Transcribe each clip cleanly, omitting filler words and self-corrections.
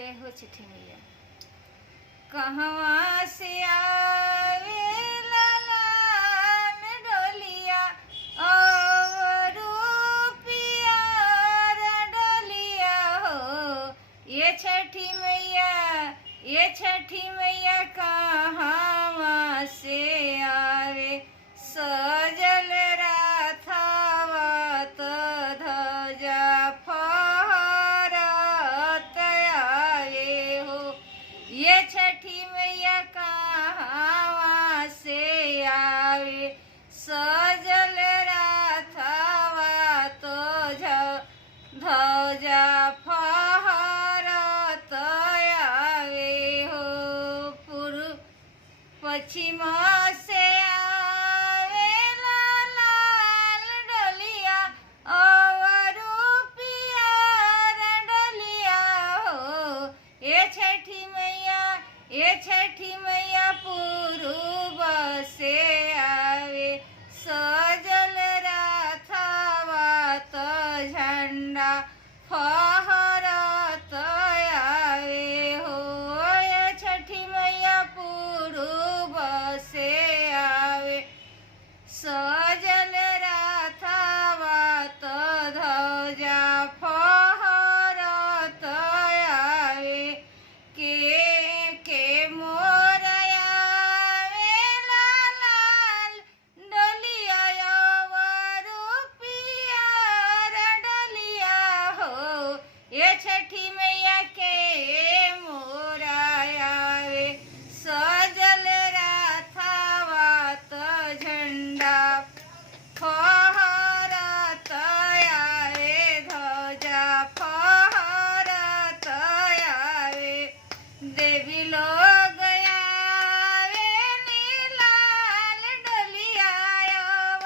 जय हो छठी मैया। कहवा से आवे लालान डोलिया और पियर डोलिया हो। ये छठी मैया कहवा से आवे सजल राथावा तो ध्वजा फहरत आए हो। ये छठी मैया कहवा से आवे सजल राथावा तो ध्वजा फहरत आवे हो। पूर्व पश्चिम से आवे लाल डोलिया और पियर डोलिया हो। ये छठी मैया पूर्व से आवे सजल राथावा तो झंडा फहरत आवे हो। ये छठी मैया पूर्व से आवे सजल राथावा तो ध्वजा फहरत आवे। के मोरया लाल डोलिया और पियर डोलिया हो। ये छठी मैया के मोरया सजल राथावा तो झंडा फहरत आवे ध्वजा फहरत आवे। देवी लोग आवे लाल डोलिया और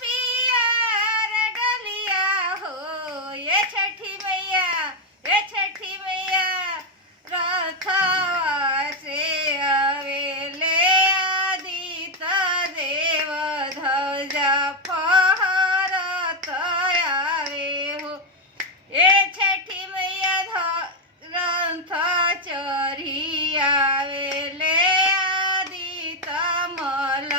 पियर डोलिया हो। ये छठी मैया रथवा से आवे ले आदित देव ध्वजा फहरत आवे हो। ये छठी मैया रथ चढ़ी आवे ले आदित मल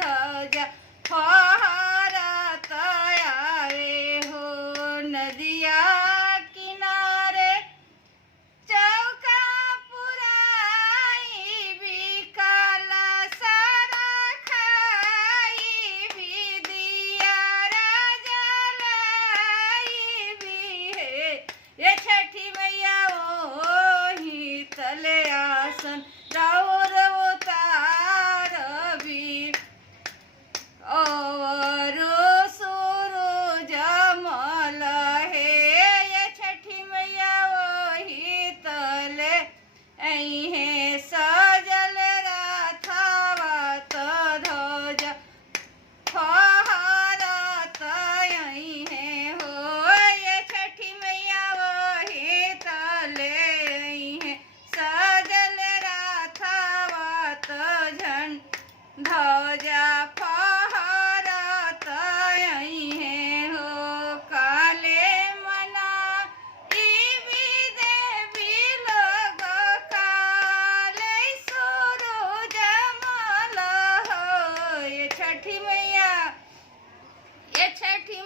ध्वजा फहरत आवे हो। नदिया किनारे चौका पुराई भी काला सारा खाई भी दिया जलाई भी है। ये छठी मैया ओही तले आसन राउर उतार भी और सूरज मल है। ये छठी मैया वही तले है सजल राथावा तो ध्वजा फहरत है हो। ये छठी मैया वही तले है सजल राथावा तो ध्वजा फहरत है हो। काले मना ई देवी लोग काले सूरज मल हो। ये छठी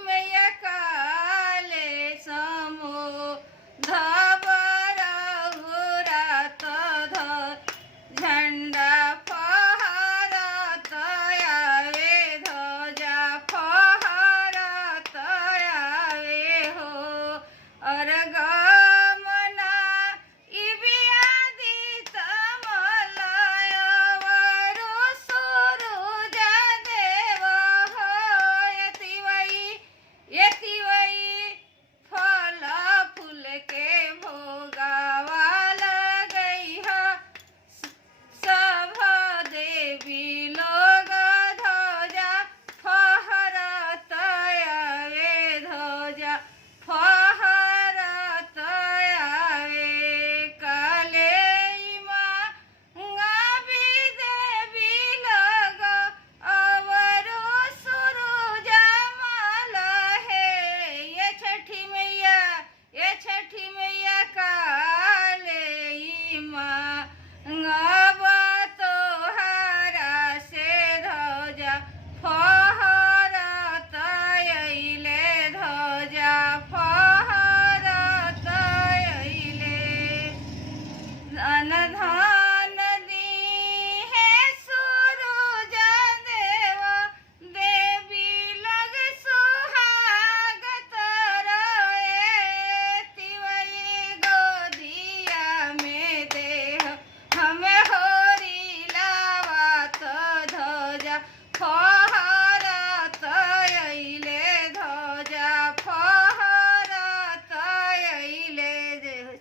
मैया काले समो धबर रात झंडा फहरत आवे ध्वजा फहरत आवे हो। अर्घ